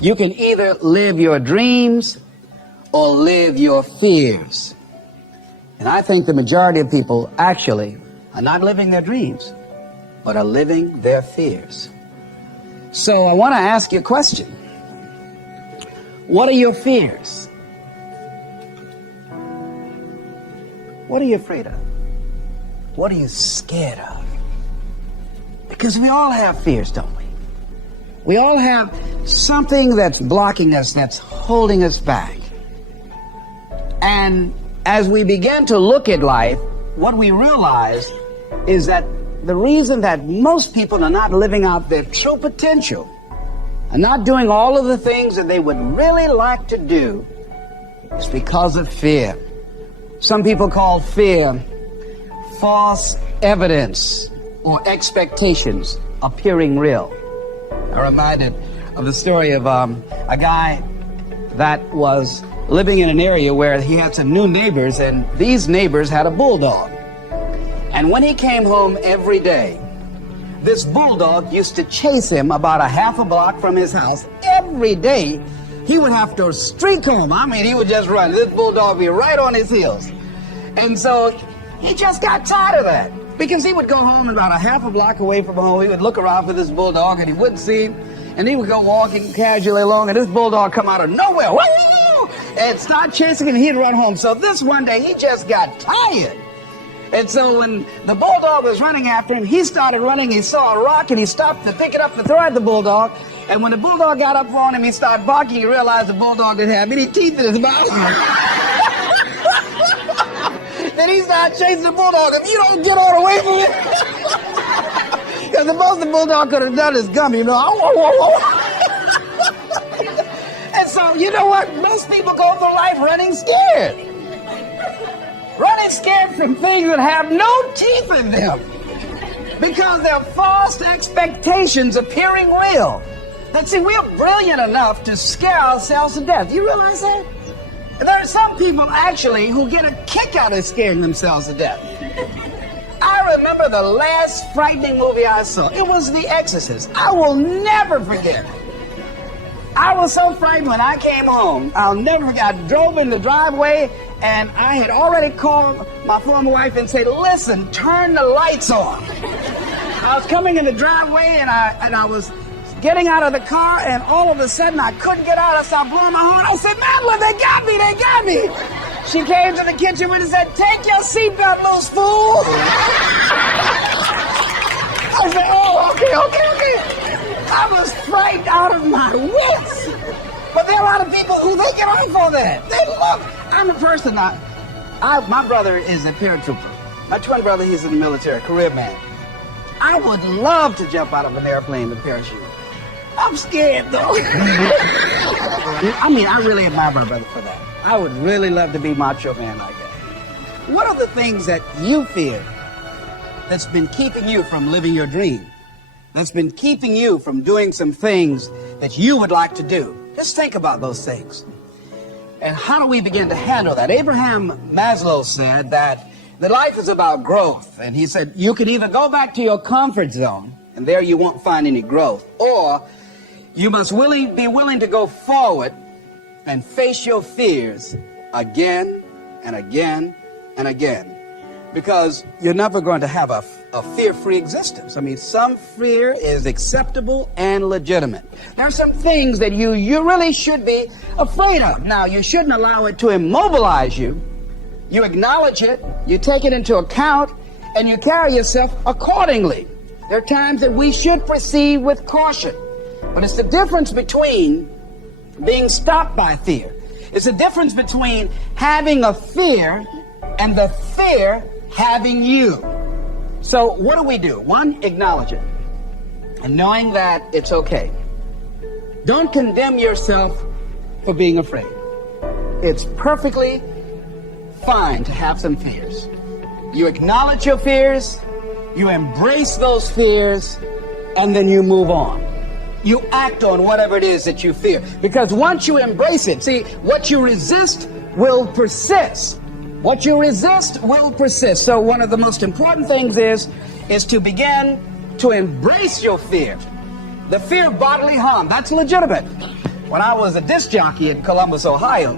You can either live your dreams or live your fears. And I think the majority of people actually are not living their dreams, but are living their fears. So I want to ask you a question. What are your fears? What are you afraid of? What are you scared of? Because we all have fears, don't we? We all have something that's blocking us, that's holding us back. And as we begin to look at life, what we realize is that the reason that most people are not living out their true potential, are not doing all of the things that they would really like to do, is because of fear. Some people call fear false evidence or expectations appearing real. I'm reminded of the story of a guy that was living in an area where he had some new neighbors, and these neighbors had a bulldog. And when he came home every day, this bulldog used to chase him about a half a block from his house. Every day, he would have to streak home. I mean, he would just run. This bulldog would be right on his heels. And so he just got tired of that, because he would go home about a half a block away from home. He would look around for this bulldog, and he wouldn't see him. And he would go walking casually along, and this bulldog come out of nowhere, woo, and start chasing him, and he'd run home. So this one day, he just got tired. And so when the bulldog was running after him, he started running. He saw a rock, and he stopped to pick it up to throw at the bulldog. And when the bulldog got up on him, he started barking. He realized the bulldog didn't have any teeth in his mouth. Then he started chasing the bulldog. If you don't get on away from it, because the most the bulldog could have done is gum, you know. And so, you know what? Most people go through life running scared. Running scared from things that have no teeth in them, because they're false expectations appearing real. And see, we're brilliant enough to scare ourselves to death. You realize that? There are some people actually who get a kick out of scaring themselves to death. I remember the last frightening movie I saw. It was The Exorcist. I will never forget it. I was so frightened when I came home. I'll never forget. I drove in the driveway, and I had already called my former wife and said, listen, turn the lights on. I was coming in the driveway, and I was getting out of the car, and all of a sudden I couldn't get out. I started blowing my horn. I said, Madeline, they got me, they got me. She came to the kitchen and said, take your seatbelt loose, fool. I said, oh, okay. I was frightened out of my wits. But there are a lot of people who they get off on that. They love it. I'm a person, my brother is a paratrooper. My twin brother, he's in the military, career man. I would love to jump out of an airplane with a parachute. I'm scared, though. I mean, I really admire my brother for that. I would really love to be macho man like that. What are the things that you fear that's been keeping you from living your dream? That's been keeping you from doing some things that you would like to do? Just think about those things. And how do we begin to handle that? Abraham Maslow said that life is about growth. And he said, you can either go back to your comfort zone, and there you won't find any growth, or you must be willing to go forward and face your fears again and again and again. Because you're never going to have a fear-free existence. I mean, some fear is acceptable and legitimate. There are some things that you really should be afraid of. Now, you shouldn't allow it to immobilize you. You acknowledge it, you take it into account, and you carry yourself accordingly. There are times that we should proceed with caution. But it's the difference between being stopped by fear. It's the difference between having a fear and the fear having you. So what do? One, acknowledge it. And knowing that it's okay. Don't condemn yourself for being afraid. It's perfectly fine to have some fears. You acknowledge your fears, you embrace those fears, and then you move on. You act on whatever it is that you fear. Because once you embrace it, see, what you resist will persist. What you resist will persist. So one of the most important things is to begin to embrace your fear. The fear of bodily harm, that's legitimate. when I was a disc jockey in Columbus, Ohio.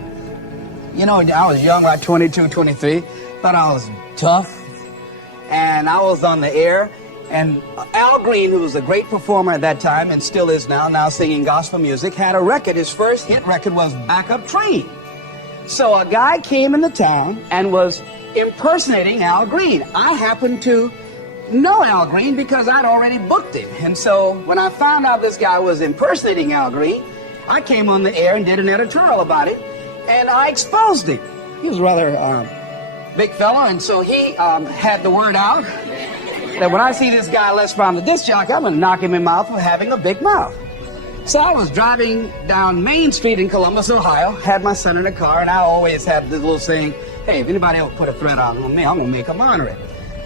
You know, I was young, like 22, 23. Thought I was tough. And I was on the air. And Al Green, who was a great performer at that time and still is now singing gospel music, had a record. His first hit record was Back Up Train. So a guy came in the town and was impersonating Al Green. I happened to know Al Green because I'd already booked him. And so when I found out this guy was impersonating Al Green, I came on the air and did an editorial about it, and I exposed him. He was rather big fella, and so he had the word out that when I see this guy Les Brown, the disc jockey, I'm going to knock him in the mouth for having a big mouth. So I was driving down Main Street in Columbus, Ohio, had my son in the car, and I always have this little saying, hey, if anybody else put a threat out on me, I'm going to make them honor it.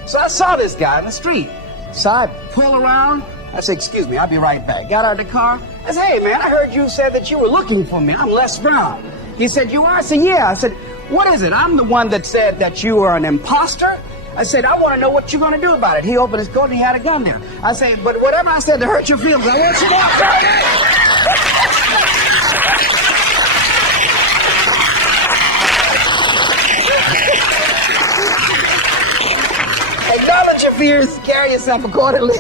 So I saw this guy in the street. So I pulled around. I said, excuse me, I'll be right back. Got out of the car. I said, hey, man, I heard you said that you were looking for me. I'm Les Brown. He said, you are? I said, yeah. I said, what is it? I'm the one that said that you were an imposter. I said, I want to know what you're going to do about it. He opened his coat and he had a gun there. I said, but whatever I said to hurt your feelings, I want you to acknowledge your fears, carry yourself accordingly,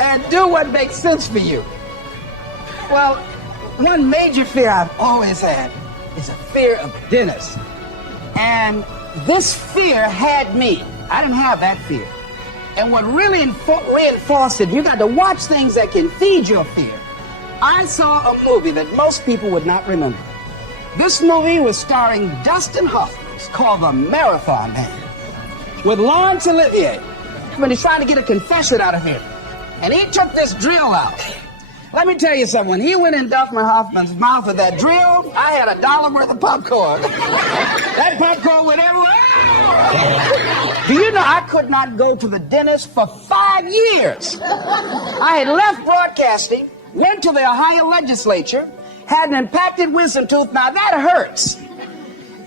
and do what makes sense for you. Well, one major fear I've always had is a fear of dentists. And this fear had me. I didn't have that fear. And what really reinforced it, you got to watch things that can feed your fear. I saw a movie that most people would not remember. This movie was starring Dustin Hoffman. It's called The Marathon Man, with Laurence Olivier, when he's trying to get a confession out of him. And he took this drill out. Let me tell you something. When he went in Dustin Hoffman's mouth with that drill, I had $1 worth of popcorn. That popcorn went everywhere. Do you know I could not go to the dentist for 5 years? I had left broadcasting, went to the Ohio legislature, had an impacted wisdom tooth. Now that hurts.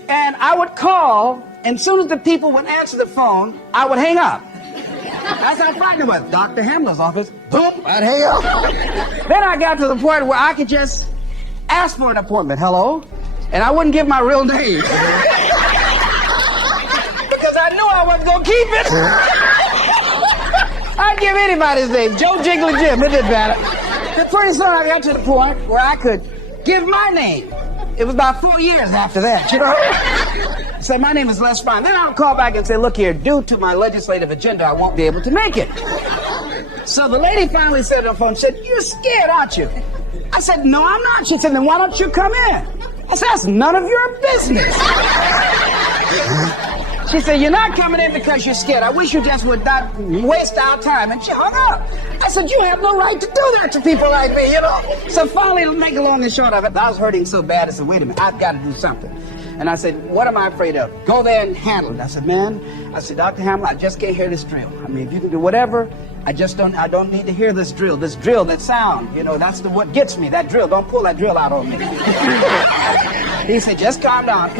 And I would call, and as soon as the people would answer the phone, I would hang up. That's how frightened I was. Dr. Hamler's office, boom, I'd hang up. Then I got to the point where I could just ask for an appointment. Hello? And I wouldn't give my real name. Because I knew I wasn't going to keep it. I'd give anybody's name. Joe Jiggly Jim, it didn't matter. But pretty soon I got to the point where I could give my name. It was about 4 years after that, you know? Said, my name is Les Brown. Then I would call back and say, look here, due to my legislative agenda, I won't be able to make it. So the lady finally said on the phone, said, you're scared, aren't you? I said, no, I'm not. She said, then why don't you come in? I said, that's none of your business. She said, you're not coming in because you're scared. I wish you just would not waste our time. And she hung up. I said, you have no right to do that to people like me, you know? So finally, to make a long and short of it, I was hurting so bad, I said, wait a minute, I've got to do something. And I said, what am I afraid of? Go there and handle it. I said, Dr. Hamler, I just can't hear this drill. I mean, if you can do whatever, I don't need to hear this drill, that sound, you know, that's what gets me, that drill. Don't pull that drill out on me. He said, just calm down.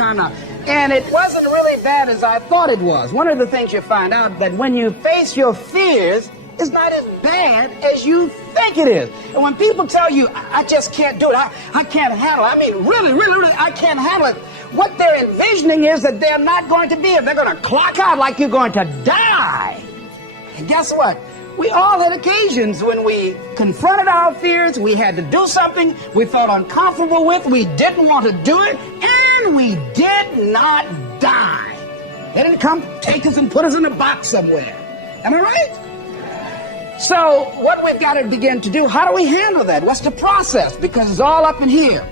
And it wasn't really bad as I thought it was. One of the things you find out that when you face your fears, it's not as bad as you think it is. And when people tell you, I just can't do it, I can't handle it, I mean, really, I can't handle it, what they're envisioning is that they're not going to be here. They're going to clock out like you're going to die. And guess what? We all had occasions when we confronted our fears, we had to do something we felt uncomfortable with, we didn't want to do it, and we did not die. They didn't come take us and put us in a box somewhere. Am I right? So what we've got to begin to do, how do we handle that? What's the process? Because it's all up in here.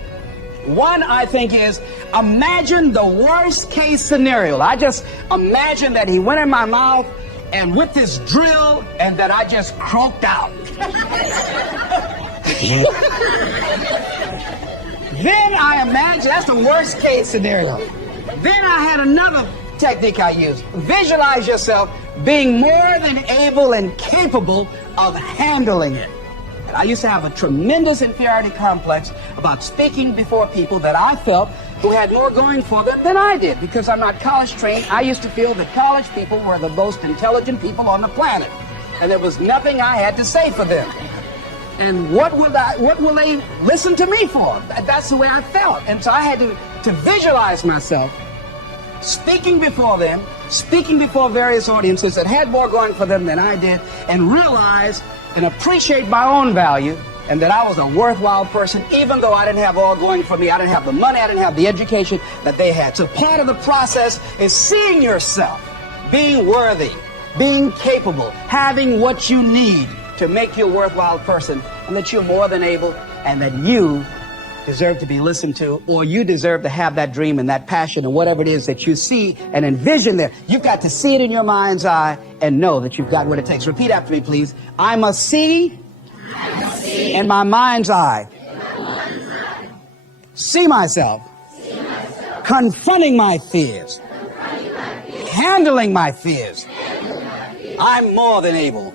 One, I think, is imagine the worst case scenario. I just imagine that he went in my mouth and with this drill and that I just croaked out. Then I imagine, that's the worst case scenario. Then I had another technique I used. Visualize yourself being more than able and capable of handling it. And I used to have a tremendous inferiority complex about speaking before people that I felt who had more going for them than I did. Because I'm not college trained, I used to feel that college people were the most intelligent people on the planet. And there was nothing I had to say for them. And what will they listen to me for? That's the way I felt. And so I had to visualize myself speaking before them, speaking before various audiences that had more going for them than I did, and realize and appreciate my own value, and that I was a worthwhile person, even though I didn't have all going for me. I didn't have the money, I didn't have the education that they had. So part of the process is seeing yourself, being worthy, being capable, having what you need to make you a worthwhile person, and that you're more than able, and that you deserve to be listened to, or you deserve to have that dream and that passion and whatever it is that you see and envision there. You've got to see it in your mind's eye and know that you've got what it takes. Repeat after me, please. I must see in my mind's eye. See myself. Confronting my fears. Handling my fears. I'm more than able